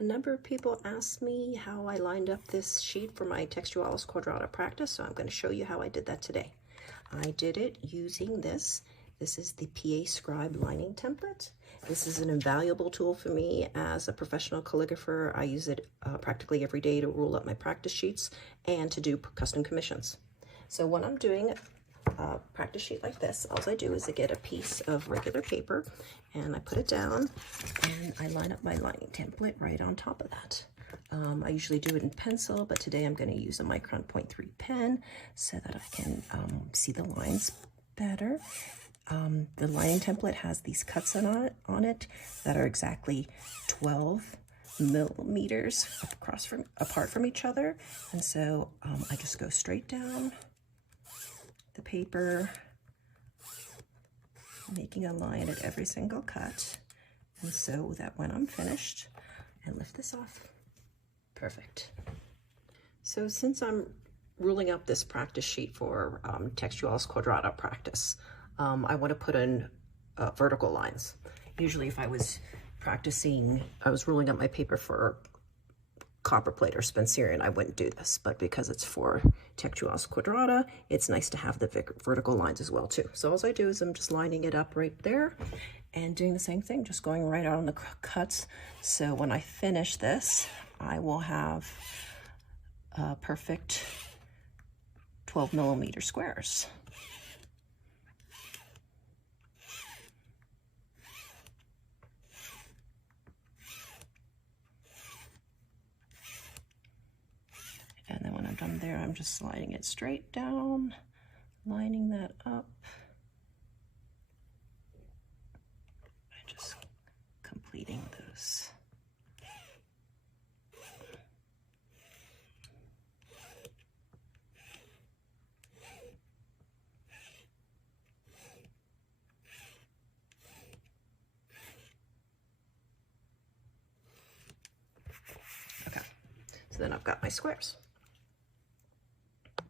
A number of people asked me how I lined up this sheet for my Textualis Quadrata practice, so I'm going to show you how I did that today. I did it using this. This is the PAScribe Lining Template. This is an invaluable tool for me as a professional calligrapher. I use it practically every day to rule up my practice sheets and to do custom commissions. So when I'm doing a practice sheet like this, all I do is I get a piece of regular paper and I put it down and I line up my lining template right on top of that. I usually do it in pencil, but today I'm going to use a Micron 0.3 pen so that I can see the lines better. The lining template has these cuts on it that are exactly 12 millimeters apart from each other, and so I just go straight down the paper, making a line at every single cut, and so that when I'm finished, I lift this off. Perfect. So since I'm ruling up this practice sheet for Textualis Quadrata practice, I want to put in vertical lines. Usually if I was practicing, I was ruling up my paper for copperplate or Spencerian, I wouldn't do this, but because it's for Textualis Quadrata, it's nice to have the vertical lines as well too. So all I do is I'm just lining it up right there and doing the same thing, just going right out on the cuts. So when I finish this, I will have perfect 12 millimeter squares. And then when I'm done there, I'm just sliding it straight down, lining that up, and just completing those. Okay, so then I've got my squares.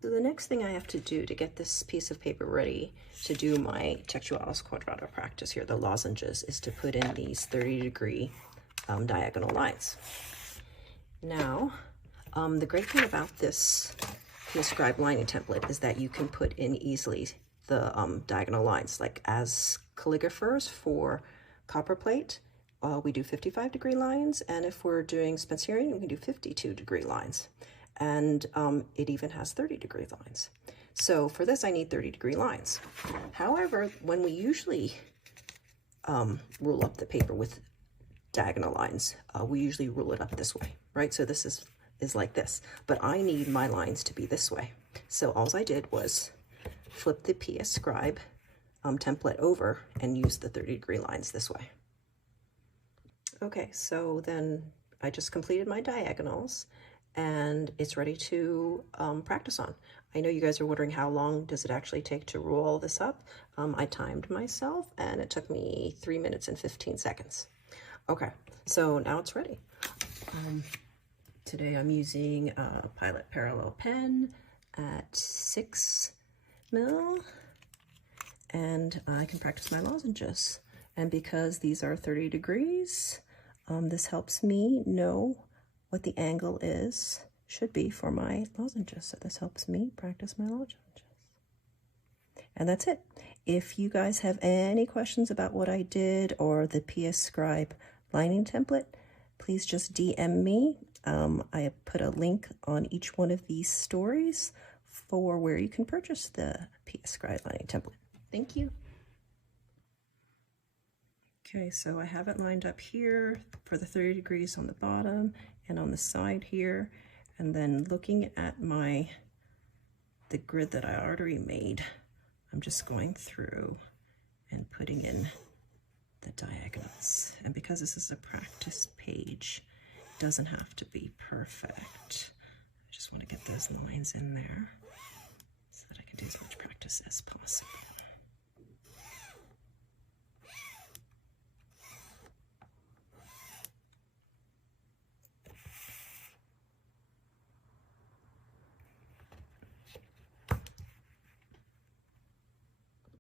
So the next thing I have to do to get this piece of paper ready to do my Textualis Quadrata practice here, the lozenges, is to put in these 30-degree diagonal lines. Now, the great thing about this PAScribe lining template is that you can put in easily the diagonal lines. Like as calligraphers for copperplate, we do 55-degree lines, and if we're doing Spencerian, we can do 52-degree lines. And it even has 30-degree lines. So for this, I need 30-degree lines. However, when we usually rule up the paper with diagonal lines, we usually rule it up this way, right? So this is like this, but I need my lines to be this way. So all I did was flip the PAScribe template over and use the 30-degree lines this way. Okay, so then I just completed my diagonals, and it's ready to practice on. I know you guys are wondering how long does it actually take to roll all this up. I timed myself and it took me 3 minutes and 15 seconds. Okay, so now it's ready. Today I'm using a Pilot Parallel pen at 6 mil, and I can practice my lozenges. And because these are 30 degrees, this helps me know what the angle should be for my lozenges. So this helps me practice my lozenges. And that's it. If you guys have any questions about what I did or the PAScribe lining template, please just DM me. I put a link on each one of these stories for where you can purchase the PAScribe lining template. Thank you. Okay, so I have it lined up here for the 30 degrees on the bottom and on the side here, and then looking at the grid that I already made, I'm just going through and putting in the diagonals. And because this is a practice page, it doesn't have to be perfect. I just want to get those lines in there so that I can do as much practice as possible.